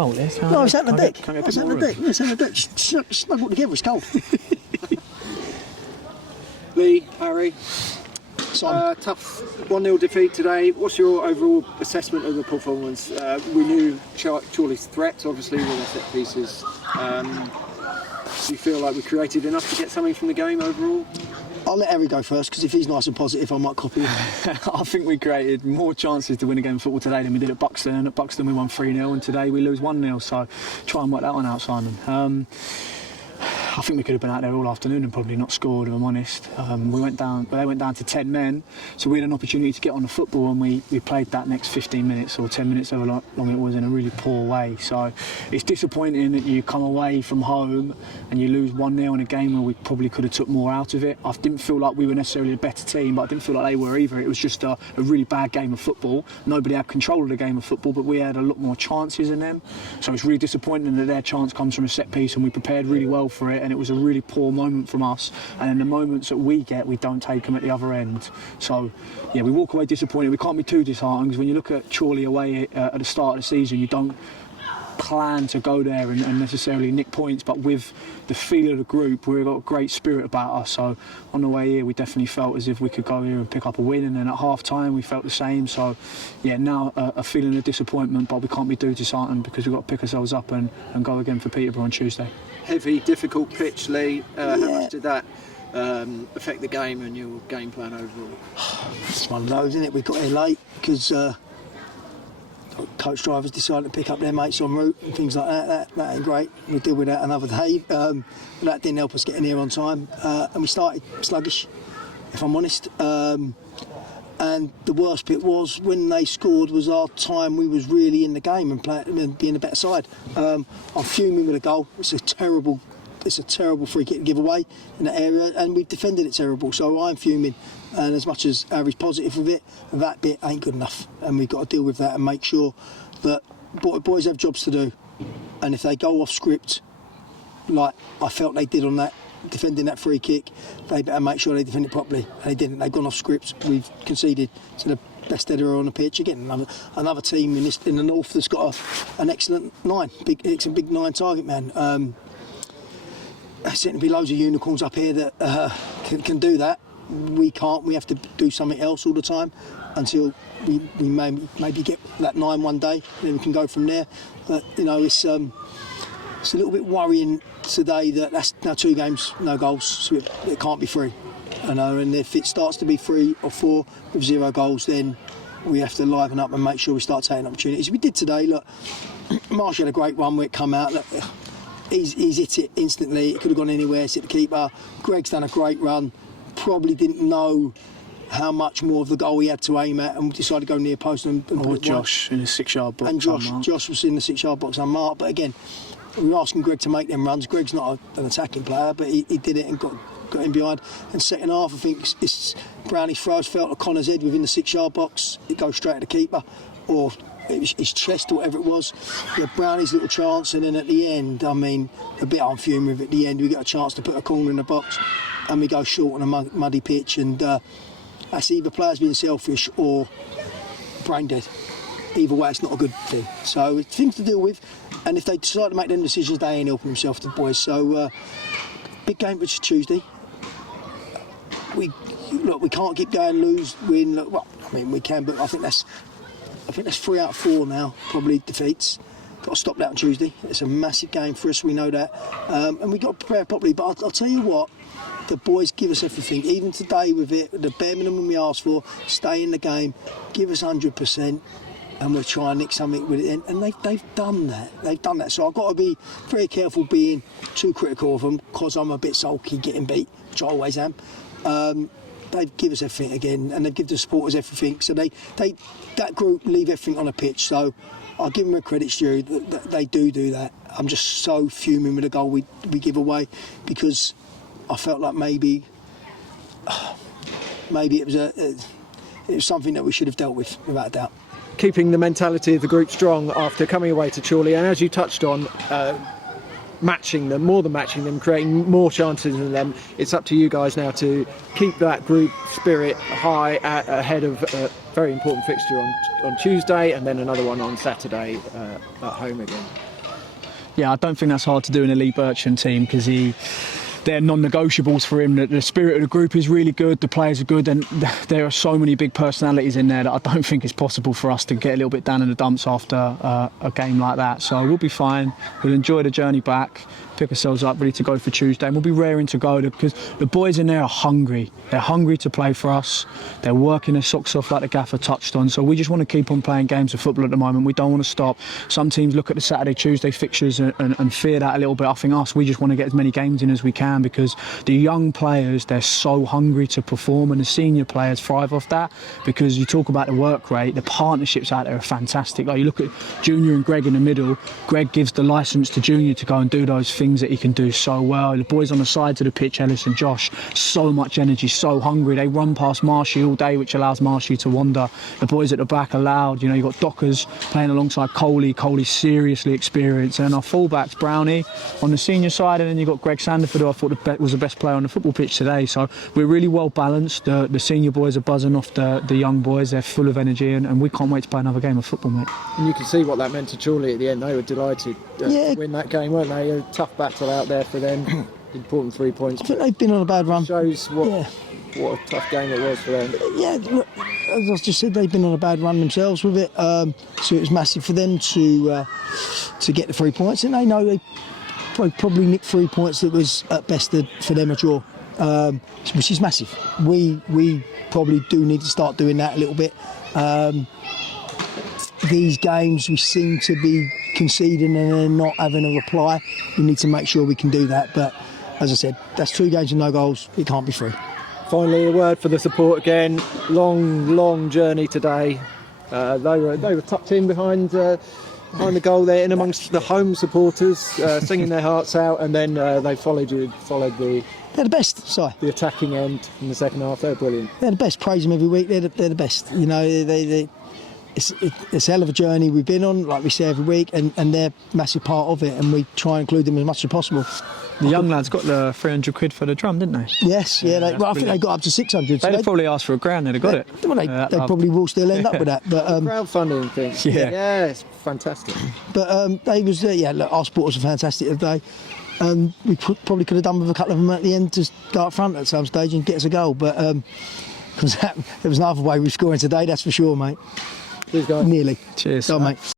Oh, yes. No, it's out on the deck. It's out on the deck. It's out on the deck. Snuggled together, it's cold. Lee, Harry, tough 1-0 defeat today. What's your overall assessment of the performance? We knew Chorley's threats, obviously, with their set pieces. Do you feel like we created enough to get something from the game overall? I'll let Harry go first, because if he's nice and positive, I might copy him. I think we created more chances to win a game of football today than we did at Buxton, and at Buxton we won 3-0 and today we lose 1-0, so try and work that one out, Simon. I think we could have been out there all afternoon and probably not scored, if I'm honest. They went down to 10 men, so we had an opportunity to get on the football, and we played that next 15 minutes or 10 minutes, however long it was, in a really poor way. So it's disappointing that you come away from home and you lose 1-0 in a game where we probably could have took more out of it. I didn't feel like we were necessarily a better team, but I didn't feel like they were either. It was just a really bad game of football. Nobody had control of the game of football, but we had a lot more chances than them. So it's really disappointing that their chance comes from a set piece, and we prepared really well for it, and it was a really poor moment from us, and in the moments that we get, we don't take them at the other end. So yeah, we walk away disappointed. We can't be too disheartened, because when you look at Chorley away at the start of the season, you don't plan to go there and necessarily nick points, but with the feel of the group, we've got a great spirit about us. So on the way here, we definitely felt as if we could go here and pick up a win, and then at half time we felt the same. So yeah, now a feeling of disappointment, but we can't be too disheartened, because we've got to pick ourselves up and go again for Peterborough on Tuesday. Heavy, difficult pitch, Lee. How much did that affect the game and your game plan overall? It's one of those, isn't it? We got here late because coach drivers decided to pick up their mates en route and things like that. That ain't great. We'll deal with that another day. But that didn't help us getting here on time. And we started sluggish, if I'm honest. And the worst bit was when they scored was our time we was really in the game and being the better side. I'm fuming with a goal. It's a terrible free kick to give away in that area, and we've defended it terrible. So I'm fuming, and as much as Harry's positive with it, that bit ain't good enough, and we've got to deal with that and make sure that boys have jobs to do, and if they go off script, like I felt they did on that, defending that free kick, they better make sure they defend it properly. They didn't. They've gone off script. We've conceded to the best header on the pitch. Again, another team in the north that's got an excellent big 9 target man. There seem to be loads of unicorns up here that can do that. We can't. We have to do something else all the time until we maybe get that 9 one day, and then we can go from there. But you know, it's a little bit worrying today that that's now 2 games, no goals, so it can't be 3. I know, and if it starts to be 3 or 4 with 0 goals, then we have to liven up and make sure we start taking opportunities. We did today. Look, Marsh had a great one where it come out. Look, he's hit it instantly. It could have gone anywhere. It's hit the keeper. Greg's done a great run. Probably didn't know how much more of the goal he had to aim at, and decided to go near post and or Josh in the 6-yard box. And Josh was in the 6-yard box unmarked. But again, we were asking Greg to make them runs. Greg's not an attacking player, but he did it and got in behind. And second half, I think it's Brownie's throws felt O'Connor's head within the 6-yard box. It goes straight to the keeper, or his chest or whatever it was. We had Brownie's little chance, and then at the end, I mean, a bit I'm fuming with at the end, we got a chance to put a corner in the box and we go short on a muddy pitch, and that's either players being selfish or brain dead. Either way, it's not a good thing. So it's things to deal with, and if they decide to make them decisions, they ain't helping themselves, the boys. So big game, which is Tuesday. We can't keep going, lose, win. Look, well, I mean, we can, but I think that's 3 out of 4 now, probably defeats. Got to stop that on Tuesday. It's a massive game for us, we know that. And we've got to prepare properly. But I'll tell you what, the boys give us everything. Even today with it, the bare minimum we asked for, stay in the game, give us 100%, and we'll try and nick something with it. And they've done that. They've done that. So I've got to be very careful being too critical of them, because I'm a bit sulky getting beat, which I always am. They give us everything again, and they give the supporters everything. So that group leave everything on a pitch. So I'll give them a credit, Stu. They do that. I'm just so fuming with the goal we give away, because I felt like maybe it was something that we should have dealt with, without a doubt. Keeping the mentality of the group strong after coming away to Chorley, and as you touched on, more than matching them, creating more chances than them. It's up to you guys now to keep that group spirit high ahead of a very important fixture on Tuesday, and then another one on Saturday at home again. Yeah, I don't think that's hard to do in a Lee Bircham team because they're non-negotiables for him. The spirit of the group is really good, the players are good, and there are so many big personalities in there that I don't think it's possible for us to get a little bit down in the dumps after a game like that. So we'll be fine, we'll enjoy the journey back, pick ourselves up, ready to go for Tuesday, and we'll be raring to go because the boys in there are hungry. They're hungry to play for us. They're working their socks off like the gaffer touched on. So we just want to keep on playing games of football at the moment. We don't want to stop. Some teams look at the Saturday, Tuesday fixtures and fear that a little bit. I think we just want to get as many games in as we can because the young players, they're so hungry to perform, and the senior players thrive off that because you talk about the work rate, the partnerships out there are fantastic. Like you look at Junior and Greg in the middle. Greg gives the licence to Junior to go and do those things that he can do so well. The boys on the sides of the pitch, Ellis and Josh, so much energy, so hungry. They run past Marshy all day, which allows Marshy to wander. The boys at the back are loud. You've got Dockers playing alongside Coley. Coley's seriously experienced. And our fullbacks, Brownie on the senior side, and then you've got Greg Sanderford, who I thought was the best player on the football pitch today. So we're really well balanced. The senior boys are buzzing off the young boys. They're full of energy, and we can't wait to play another game of football, mate. And you can see what that meant to Chorley at the end. They were delighted to win that game, weren't they? A tough battle out there for them. Important 3 points. I think they've been on a bad run. Shows what a tough game it was for them. Yeah, look, as I just said, they've been on a bad run themselves with it. So it was massive for them to get the 3 points, and they know they probably nicked 3 points that was at best for them a draw, which is massive. We probably do need to start doing that a little bit. These games we seem to be conceding and then not having a reply. We need to make sure we can do that. But as I said, that's 2 games and no goals. It can't be 3. Finally, a word for the support again. Long journey today. They were tucked in behind the goal there, in amongst the home supporters, singing their hearts out, and then they followed the. They're the best, Si. The attacking end in the second half. They're brilliant. They're the best. Praise them every week. They're the best. It's a hell of a journey we've been on, like we say every week, and they're a massive part of it, and we try and include them as much as possible. The young lads got the 300 quid for the drum, didn't they? Yes, I think they got up to 600. They'd probably asked for £1,000, they'd have got it. Well, they probably will still end up with that. But crowdfunding thing. Yeah, it's fantastic. But they was look, our supporters were fantastic today. We probably could have done with a couple of them at the end to go up front at some stage and get us a goal. But because there was another way we were scoring today, that's for sure, mate. Cheers, guys. Nearly. Cheers. Go on, mate.